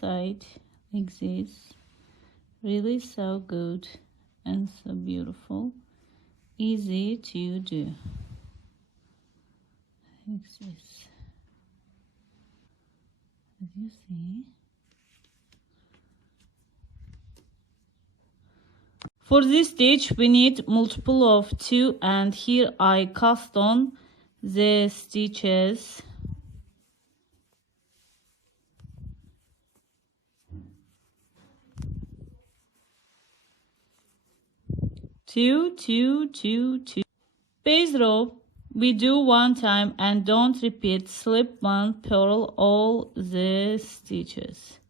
side like this. Really so good and so beautiful, easy to do like this, as you see. For this stitch we need multiple of 2, and here I cast on the stitches. Two. Base row we do one time and don't repeat. Slip one, purl all the stitches.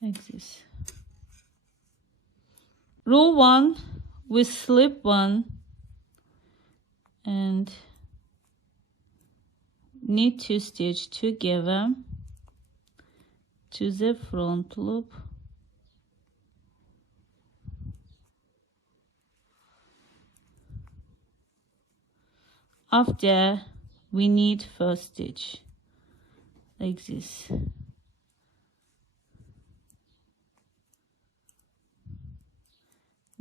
Like this. Row 1 we slip 1 and knit 2 stitch together to the front loop. After we knit first stitch like this.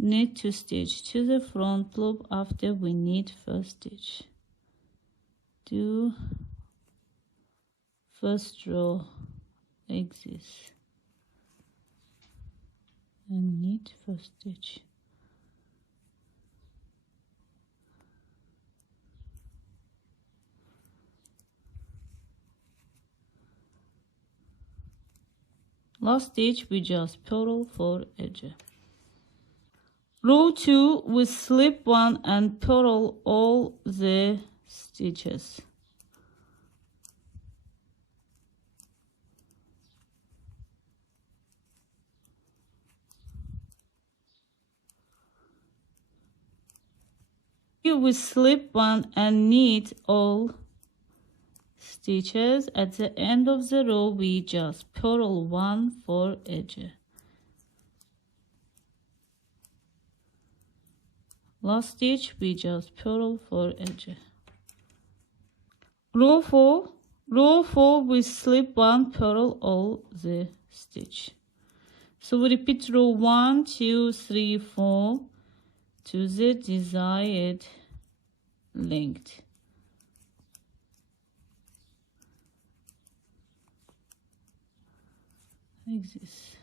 Knit 2 stitch to the front loop after we knit first stitch. Do first row like this and knit first stitch. Last stitch we just purl for edge. Row 2 we slip 1 and purl all the stitches. Here we slip 1 and knit all stitches. At the end of the row we just purl 1 for edge. Last stitch we just purl for edge. Row 4 we slip 1, purl all the stitch. So we repeat row 1, 2, 3, 4 to the desired length. Like this.